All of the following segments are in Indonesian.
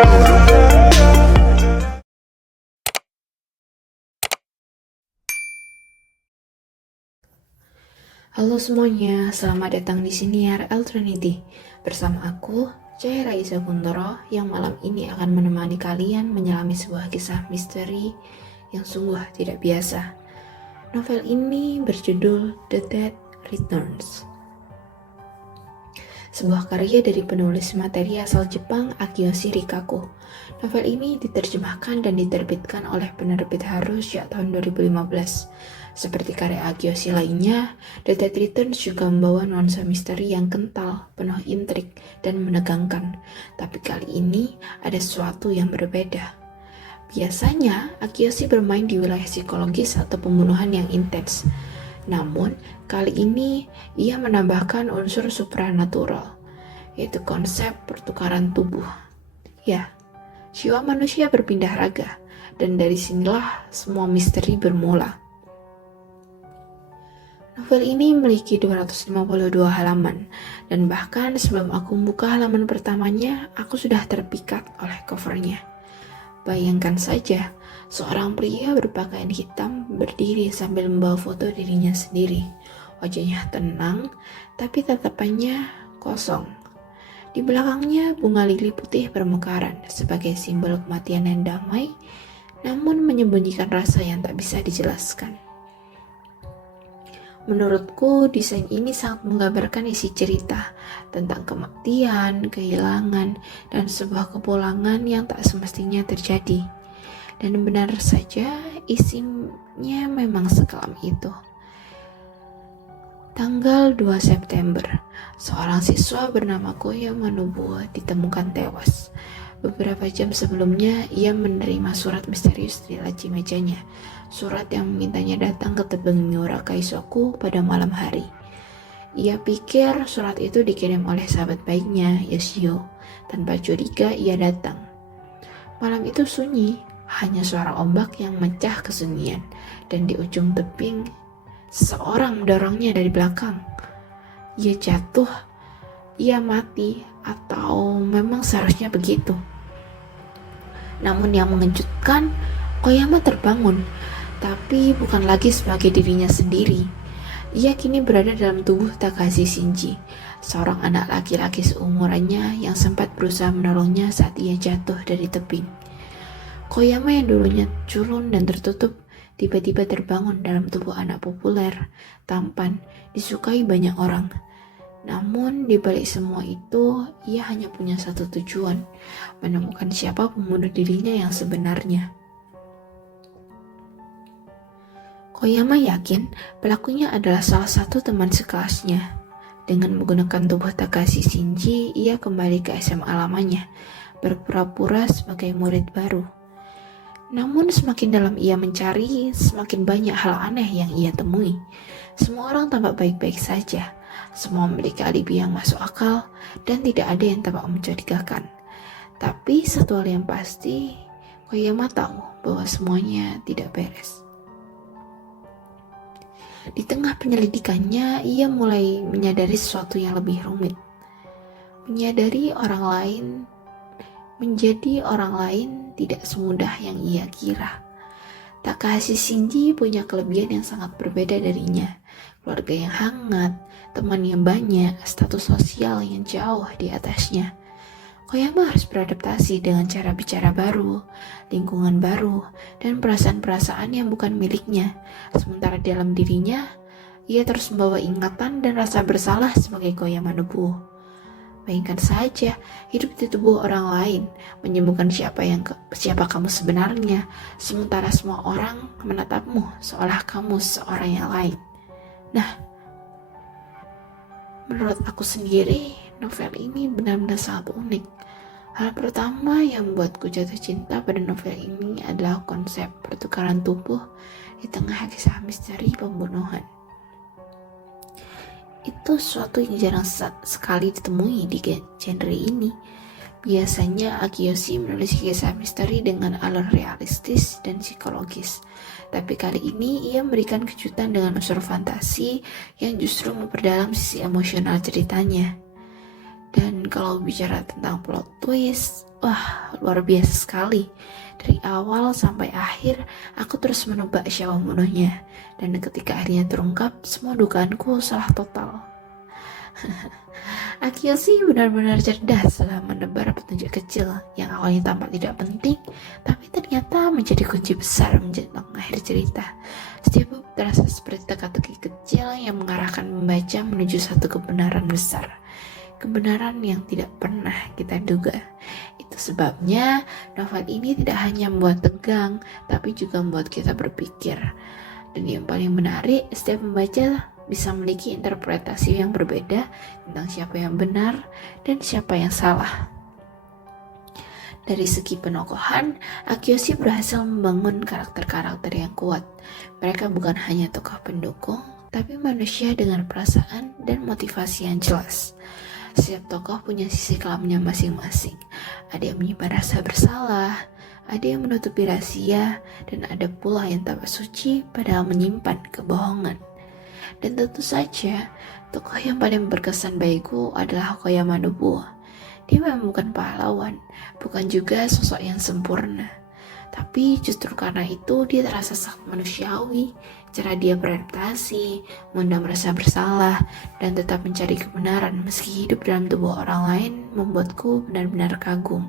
Halo semuanya, selamat datang di Siniar Alternity. Bersama aku, Cahaya Raisa Kuntoro, yang malam ini akan menemani kalian menyelami sebuah kisah misteri yang sungguh tidak biasa. Novel ini berjudul The Dead Returns. Sebuah karya dari penulis materi asal Jepang, Akiyoshi Rikaku. Novel ini diterjemahkan dan diterbitkan oleh penerbit Haru sejak tahun 2015. Seperti karya Akiyoshi lainnya, The Dead Returns juga membawa nuansa misteri yang kental, penuh intrik, dan menegangkan. Tapi kali ini ada sesuatu yang berbeda. Biasanya, Akiyoshi bermain di wilayah psikologis atau pembunuhan yang intens. Namun, kali ini ia menambahkan unsur supranatural, yaitu konsep pertukaran tubuh. Ya, jiwa manusia berpindah raga, dan dari sinilah semua misteri bermula. Novel ini memiliki 252 halaman, dan bahkan sebelum aku membuka halaman pertamanya, aku sudah terpikat oleh covernya. Bayangkan saja, seorang pria berpakaian hitam berdiri sambil membawa foto dirinya sendiri. Wajahnya tenang, tapi tatapannya kosong. Di belakangnya bunga lili putih bermekaran sebagai simbol kematian yang damai, namun menyembunyikan rasa yang tak bisa dijelaskan. Menurutku, desain ini sangat menggambarkan isi cerita tentang kematian, kehilangan, dan sebuah kepulangan yang tak semestinya terjadi. Dan benar saja, isinya memang sekelam itu. Tanggal 2 September, seorang siswa bernama Koyama Nobuo ditemukan tewas. Beberapa jam sebelumnya, ia menerima surat misterius di laci mejanya. Surat yang memintanya datang ke tebing Miura Kaisoku pada malam hari. Ia pikir surat itu dikirim oleh sahabat baiknya, Yoshio. Tanpa curiga, ia datang. Malam itu sunyi, hanya suara ombak yang mecah kesunyian. Dan di ujung tebing, seseorang mendorongnya dari belakang. Ia jatuh, ia mati, atau memang seharusnya begitu. Namun yang mengejutkan, Koyama terbangun, tapi bukan lagi sebagai dirinya sendiri. Ia kini berada dalam tubuh Takashi Shinji, seorang anak laki-laki seumurannya yang sempat berusaha menolongnya saat ia jatuh dari tebing. Koyama yang dulunya culun dan tertutup, tiba-tiba terbangun dalam tubuh anak populer, tampan, disukai banyak orang. Namun di balik semua itu, ia hanya punya satu tujuan, menemukan siapa pembunuh dirinya yang sebenarnya. Koyama yakin pelakunya adalah salah satu teman sekelasnya. Dengan menggunakan tubuh Takashi Shinji, ia kembali ke SMA lamanya, berpura-pura sebagai murid baru. Namun semakin dalam ia mencari, semakin banyak hal aneh yang ia temui. Semua orang tampak baik-baik saja. Semua memiliki alibi yang masuk akal, dan tidak ada yang tampak mencurigakan. Tapi satu hal yang pasti, Koyama tahu bahwa semuanya tidak beres. Di tengah penyelidikannya, ia mulai menyadari sesuatu yang lebih rumit. Menyadari orang lain, menjadi orang lain tidak semudah yang ia kira. Takashi Shinji punya kelebihan yang sangat berbeda darinya. Keluarga yang hangat, teman yang banyak, status sosial yang jauh di atasnya. Koyama harus beradaptasi dengan cara bicara baru, lingkungan baru, dan perasaan-perasaan yang bukan miliknya. Sementara dalam dirinya, ia terus membawa ingatan dan rasa bersalah sebagai Koyama Nobuo. Bayangkan saja, hidup di tubuh orang lain, menyembuhkan siapa kamu sebenarnya, sementara semua orang menatapmu seolah kamu seorang yang lain. Nah, menurut aku sendiri, novel ini benar-benar sangat unik. Hal pertama yang membuatku jatuh cinta pada novel ini adalah konsep pertukaran tubuh di tengah kisah misteri pembunuhan. Itu sesuatu yang jarang sekali ditemui di genre ini. Biasanya Akiyoshi menulis kisah misteri dengan alur realistis dan psikologis. Tapi kali ini ia memberikan kejutan dengan unsur fantasi yang justru memperdalam sisi emosional ceritanya. Dan kalau bicara tentang plot twist, wah luar biasa sekali. Dari awal sampai akhir, aku terus menebak siapa pembunuhnya. Dan ketika akhirnya terungkap, semua dugaanku salah total. Akio sih benar-benar cerdas setelah menebar petunjuk kecil yang awalnya tampak tidak penting, tapi ternyata menjadi kunci besar menjelang akhir cerita. Setiap bab terasa seperti teka-teki kecil yang mengarahkan membaca menuju satu kebenaran besar. Kebenaran yang tidak pernah kita duga. Itu sebabnya novel ini tidak hanya membuat tegang, tapi juga membuat kita berpikir. Dan yang paling menarik, setiap pembaca bisa memiliki interpretasi yang berbeda tentang siapa yang benar dan siapa yang salah. Dari segi penokohan, Akiyoshi berhasil membangun karakter-karakter yang kuat. Mereka bukan hanya tokoh pendukung, tapi manusia dengan perasaan dan motivasi yang jelas. Setiap tokoh punya sisi kelamnya masing-masing. Ada yang menyimpan rasa bersalah, ada yang menutupi rahasia, dan ada pula yang tampak suci padahal menyimpan kebohongan. Dan tentu saja, tokoh yang paling berkesan bagiku adalah Hokoyama Nobuo. Dia memang bukan pahlawan, bukan juga sosok yang sempurna. Tapi justru karena itu dia terasa sangat manusiawi. Cara dia beradaptasi, mengundang rasa bersalah, dan tetap mencari kebenaran meski hidup dalam tubuh orang lain membuatku benar-benar kagum.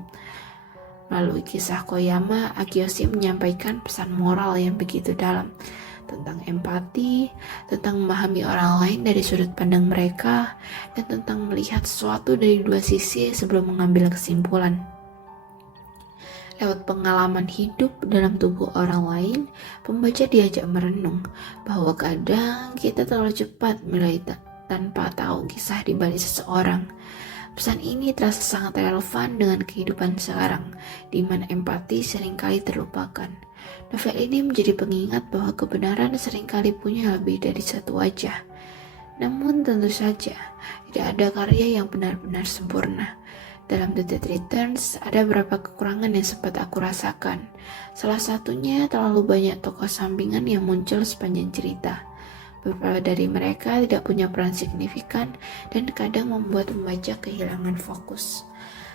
Melalui kisah Koyama, Akiyoshi menyampaikan pesan moral yang begitu dalam tentang empati, tentang memahami orang lain dari sudut pandang mereka, dan tentang melihat sesuatu dari dua sisi sebelum mengambil kesimpulan. Lewat pengalaman hidup dalam tubuh orang lain, pembaca diajak merenung bahwa kadang kita terlalu cepat menilai tanpa tahu kisah di balik seseorang. Pesan ini terasa sangat relevan dengan kehidupan sekarang, di mana empati seringkali terlupakan. Novel ini menjadi pengingat bahwa kebenaran seringkali punya lebih dari satu wajah. Namun tentu saja, tidak ada karya yang benar-benar sempurna. Dalam The Death Returns, ada beberapa kekurangan yang sempat aku rasakan. Salah satunya terlalu banyak tokoh sampingan yang muncul sepanjang cerita. Beberapa dari mereka tidak punya peran signifikan dan kadang membuat pembaca kehilangan fokus.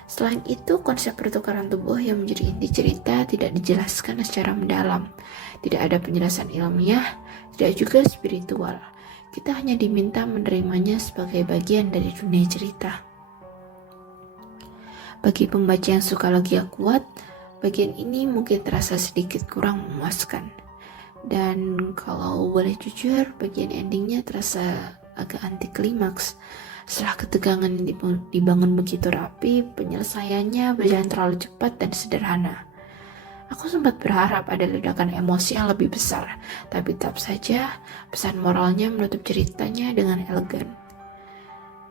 Selain itu, konsep pertukaran tubuh yang menjadi inti cerita tidak dijelaskan secara mendalam. Tidak ada penjelasan ilmiah, tidak juga spiritual. Kita hanya diminta menerimanya sebagai bagian dari dunia cerita. Bagi pembaca yang suka logika kuat, bagian ini mungkin terasa sedikit kurang memuaskan. Dan kalau boleh jujur, bagian endingnya terasa agak anti klimaks. Setelah ketegangan yang dibangun begitu rapi, penyelesaiannya berjalan terlalu cepat dan sederhana. Aku sempat berharap ada ledakan emosi yang lebih besar, tapi tetap saja pesan moralnya menutup ceritanya dengan elegan.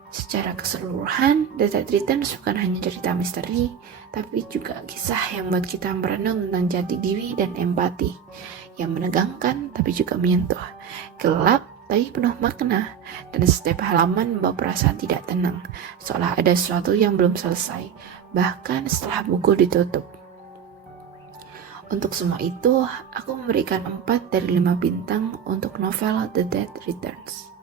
Secara keseluruhan, The Death Returns bukan hanya cerita misteri, tapi juga kisah yang membuat kita merenung tentang jati diri dan empati, yang menegangkan tapi juga menyentuh, gelap tapi penuh makna, dan setiap halaman membawa perasaan tidak tenang, seolah ada sesuatu yang belum selesai, bahkan setelah buku ditutup. Untuk semua itu, aku memberikan 4 dari 5 bintang untuk novel The Death Returns.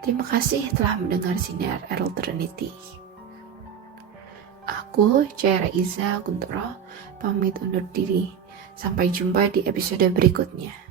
Terima kasih telah mendengar Sinar Alternity. Aku, Caira Iza Kuntoro, pamit undur diri. Sampai jumpa di episode berikutnya.